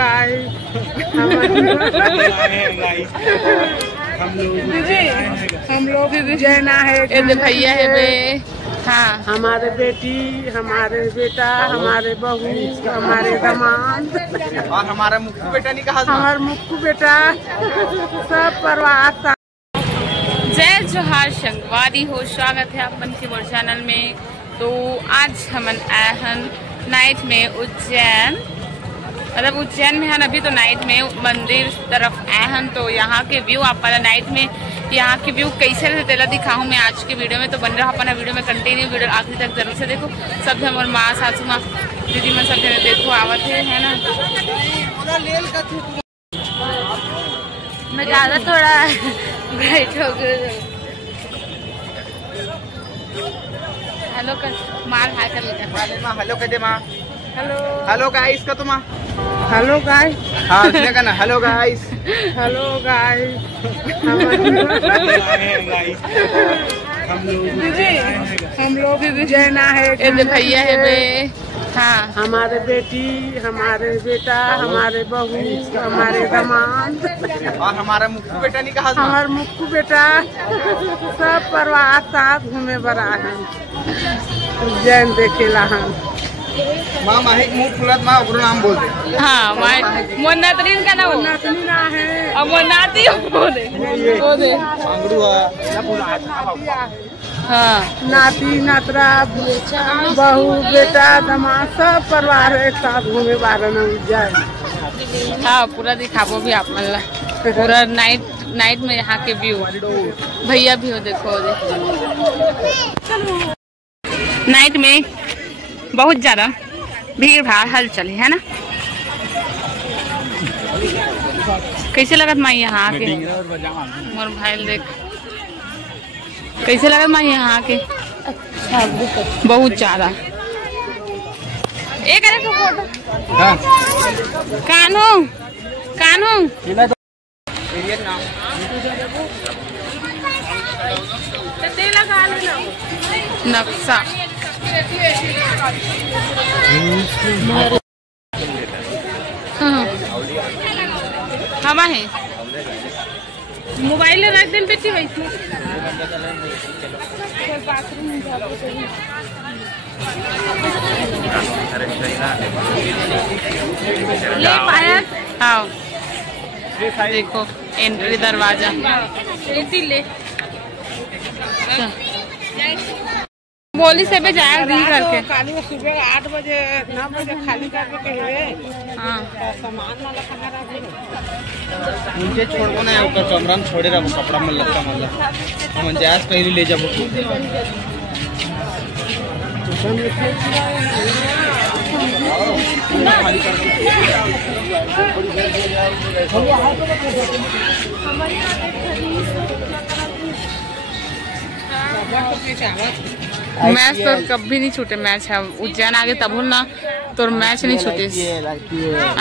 Guys, हम लोग जैना है, भैया है बे। हाँ, हमारे बेटी, हमारे बेटा, हमारे बहू, हमारे दामाद और हमारा मुक्कू बेटा नहीं कहा, हमारे मुक्कू बेटा, सब परिवार। जय जोहार संगवारी हो, स्वागत है आप मन के बोर चैनल में। तो आज हम आए हैं नाइट में उज्जैन, मतलब उज्जैन में है अभी तो नाइट में मंदिर तरफ आए हैं। तो यहाँ के व्यू आप नाइट में यहाँ के व्यू कैसे रहते ला दिखाऊँ मैं आज की वीडियो में। तो बन रहा अपना वीडियो में कंटिन्यू, वीडियो आखिरी तक जरूर से देखो। सब हमारे माँ, सासू माँ, दीदी माँ सब जने देखो आवत है ना। मैं ज़्यादा थोड़ा ब्राइट हो गया। हेलो कर मार हाय कर लेगा। हेलो कह दे माँ। हेलो हेलो गाइस का तो माँ। हेलो गाइस, हाँ उसने कहा ना हेलो गाइस। हेलो गाइस, हम लोग जैना है, भैया है बे। हाँ, हमारे बेटी, हमारे बेटा, हमारे बहू, हमारे दामाद और हमारा मुक्कू बेटा नहीं कहा, हमारे मुक्कू बेटा, सब परिवार साथ घूमे बड़ा है, उज्जैन देखेला हम। माँ माही मुँह खुलत माँ ओकरो नाम बोल दे। हाँ मोर नातरीन का नाम नातनी ना है और मोर नाती हो दे अंगड़ू हाँ, नाती, नातरा, बहू, बेटा, दामाद, सब परिवार एक साथ घूमे बारन उज्जैन। हाँ पूरा दिखाबो भी आप मतलब पूरा नाइट में यहाँ के व्यू। भैया भी हो देखो नाइट में बहुत ज्यादा भीड़ भाड़ हलचल है ना। कैसे लगत माँ यहाँ आके? मोर भाई देख कैसे लगत माँ यहाँ आके? बहुत ज्यादा। एक अरे तो फोटो कानू कानू नक्शा हवा है मोबाइल रख दें बेटी वैसे ले पाया। हाँ देखो एंट्री दरवाजा ले बोली से भी जाए दी करके खाली सुबह 8 बजे 9 बजे खाली करके कहिए। हाँ सामान वाला कहाँ रखे मुझे छोड़ो ना ऊपर कमरा में छोड़े रहो कपड़ा में लगता मतलब हम जायज पहले ले जाबो। मैच तो कभी नहीं छूटे। मैच है उज्जैन आगे तब ना तो मैच नहीं छूटे।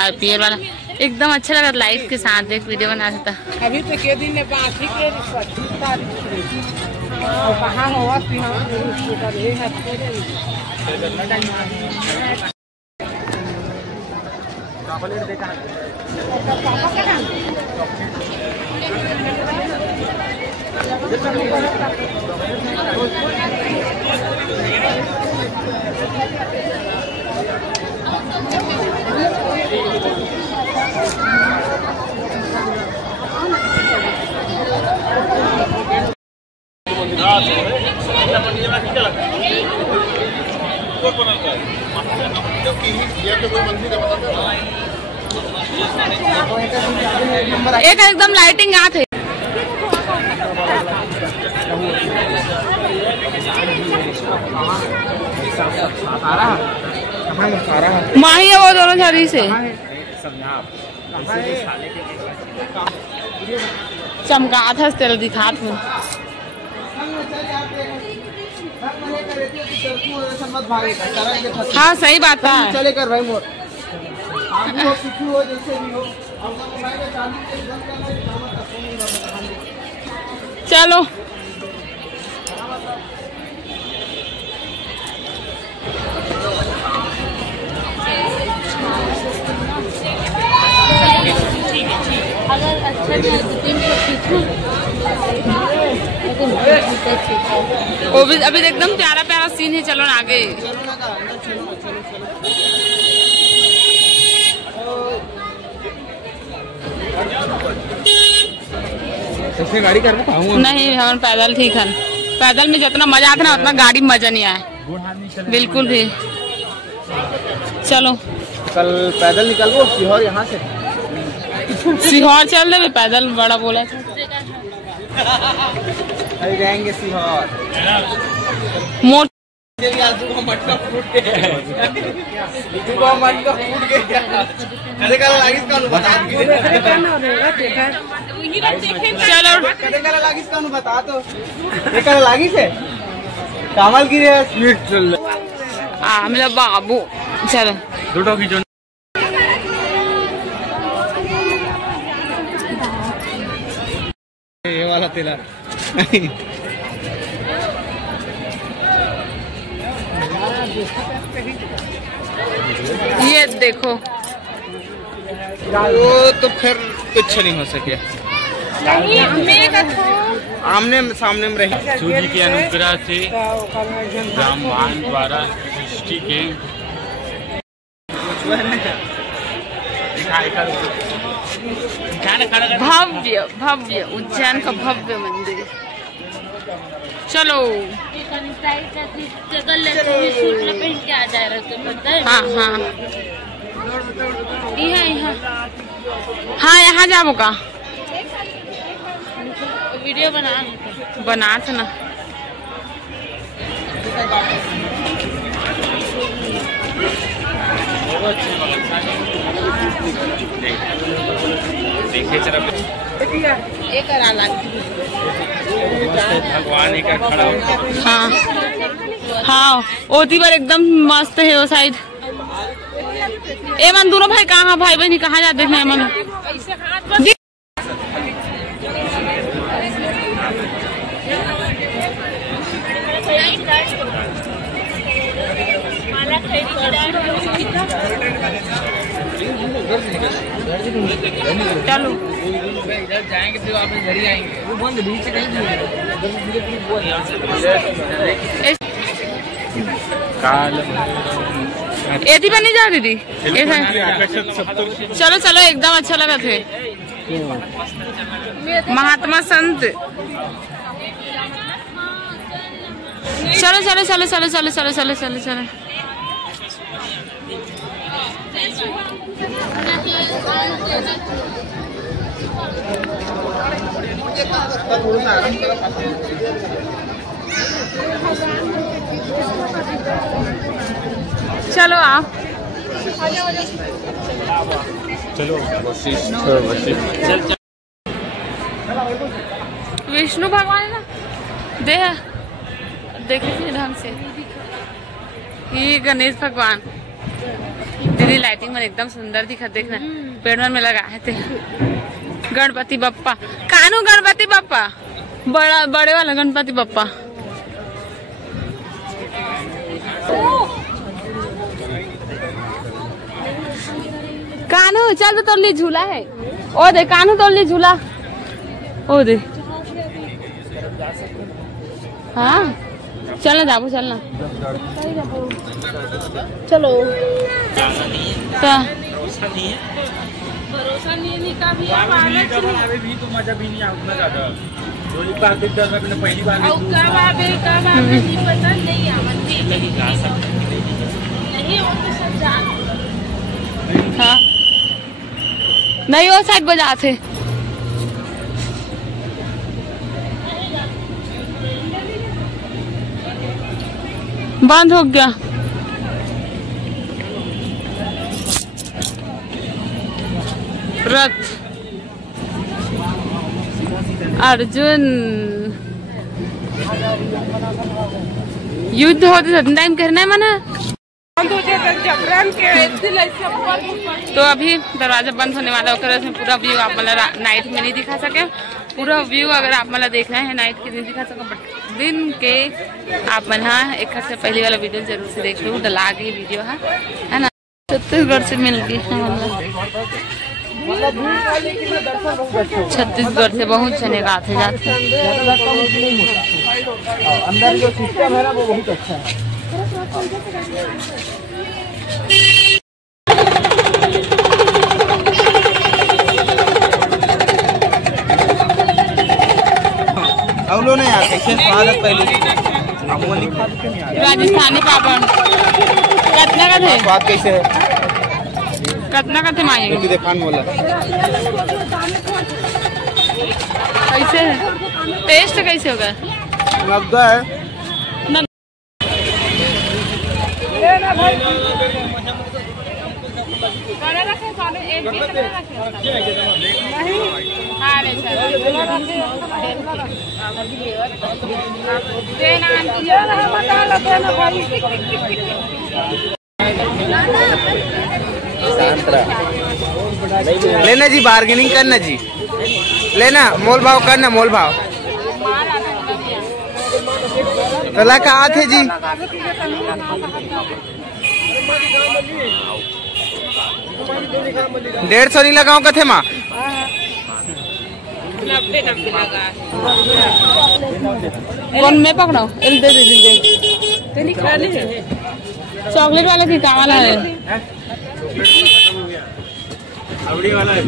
IPL वाला एकदम अच्छा लगा लाइव के साथ एक वीडियो बना था। अभी तो के दिन बाकी के कहाँ हुआ एक एकदम लाइटिंग आत है। माही है वो दोनों झरी से चमका था तेल दिखात हूँ। हाँ सही बात है। चले कर भाई मोर चलो अगर अच्छा वो भी अभी एकदम प्यारा प्यारा सीन है। चलो ना आगे। ऐसे गाड़ी कर नहीं, हम पैदल ठीक है। पैदल में जितना मजा आता ना उतना गाड़ी में मजा नहीं आया बिल्कुल भी। चलो कल पैदल निकलो सीहोर, यहाँ से सीहोर चल दे पैदल, बड़ा बोला जाएंगे सीहोर। मोट मटका फूट चलो बता दो लागी से कमल की स्वीट चल मेरा बाबू। चलो दूटो की जो ये वाला तेला ये देखो वो तो फिर कुछ नहीं हो सके। आमने सामने में रहे। सूर्य की अनुग्रह से ब्रह्मांड द्वारा सृष्टि के भव्य भव्य उज्जैन का भव्य मंदिर। चलो हाँ हाँ हाँ यहाँ जाओ का वीडियो बना ना। भगवान का खड़ा हाँ हाँ ओती पर एकदम मस्त है वो साइड। एमन दोनों भाई कहाँ भाई बहनी कहाँ जाते हैं? एमन चलो जाएंगे तो आप घर ही आएंगे। वो बंद बीच से कहीं एती पर नहीं जा दीदी। चलो चलो एकदम अच्छा लगा थे। महात्मा संत। चलो चलो चलो चलो चलो चलो चलो चलो चलो चलो आप चलो विष्णु भगवान है ना देखे थे ढंग से। ये गणेश भगवान दीदी लाइटिंग में एकदम सुंदर दिखा। देखना पेड़ में लगाए थे। गणपति बप्पा कानू गणपति बप्पा बड़े वाला गणपति बप्पा। कानू चल तो ली झूला है। ओ दे कानू तो ली झूला। ओ दे हाँ चलना जाबू चलना। चलो भरोसा नहीं का भी तो मजा भी नहीं उतना ज्यादा। पहली बार नहीं पता नहीं हाँ नहीं वो साइड बजा थे। बंद हो गया। रथ अर्जुन युद्ध होते टाइम करना है मना। तो अभी दरवाजा बंद होने वाला होकर पूरा व्यू आप मतलब नाइट में नहीं दिखा सके। पूरा व्यू अगर आप मतलब देखना है नाइट के दिन दिखा सको बट दिन के आप मन हाँ एक से पहले वाला वीडियो जरूर से देख लो। डला गई वीडियो है ना छत्तीसगढ़ से मिल गई है मतलब। छत्तीसगढ़ से बहुत जने आते जाते। अंदर जो सिस्टम है ना वो बहुत अच्छा है। अब लो नहीं आते कैसे स्वाद पहले राजस्थानी पापड़ कितना का थे? स्वाद कैसे है? कितना का थे मांगे? देखान बोला कैसे है? टेस्ट कैसे होगा? 90 है। लेना जी, बार्गेनिंग करना जी, लेना मोल भाव करना, मोल भाव तला कहा थे जी? 150 नहीं लगाओ कथे माँ 90 लगा। कौन मैं पकड़ाओ? चॉकलेट वाला की का वाला है? वाला है।